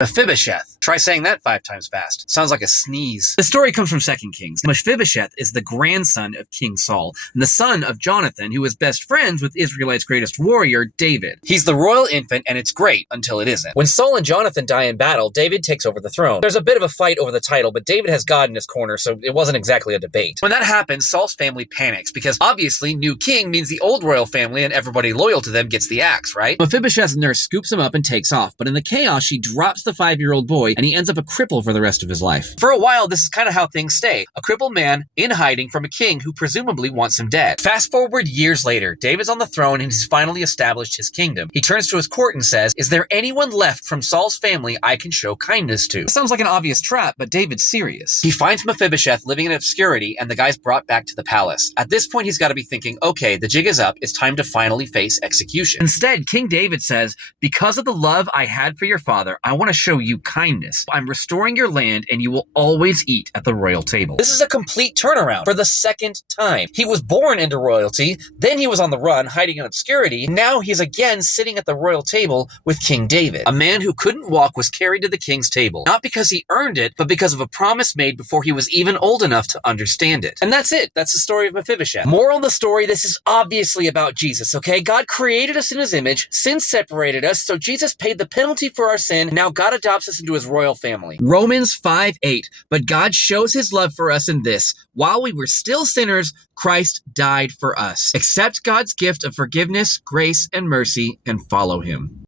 Mephibosheth. Try saying that 5 times fast. Sounds like a sneeze. The story comes from 2 Kings. Mephibosheth is the grandson of King Saul and the son of Jonathan, who was best friends with Israel's greatest warrior, David. He's the royal infant, and it's great until it isn't. When Saul and Jonathan die in battle, David takes over the throne. There's a bit of a fight over the title, but David has God in his corner, so it wasn't exactly a debate. When that happens, Saul's family panics, because obviously new king means the old royal family and everybody loyal to them gets the axe, right? Mephibosheth's nurse scoops him up and takes off, but in the chaos, she drops the 5-year-old boy, and he ends up a cripple for the rest of his life. For a while, this is kind of how things stay. A crippled man in hiding from a king who presumably wants him dead. Fast forward years later, David's on the throne and he's finally established his kingdom. He turns to his court and says, "Is there anyone left from Saul's family I can show kindness to?" Sounds like an obvious trap, but David's serious. He finds Mephibosheth living in obscurity, and the guy's brought back to the palace. At this point, he's got to be thinking, okay, the jig is up. It's time to finally face execution. Instead, King David says, "Because of the love I had for your father, I want to show you kindness. I'm restoring your land, and you will always eat at the royal table." This is a complete turnaround for the second time. He was born into royalty, then he was on the run, hiding in obscurity. Now he's again sitting at the royal table with King David. A man who couldn't walk was carried to the king's table, not because he earned it, but because of a promise made before he was even old enough to understand it. And that's it. That's the story of Mephibosheth. Moral of the story, this is obviously about Jesus, okay? God created us in his image, sin separated us, so Jesus paid the penalty for our sin, and now God adopts us into his royal family. Romans 5:8, but God shows his love for us in this: while we were still sinners, Christ died for us. Accept God's gift of forgiveness, grace, and mercy, and follow him.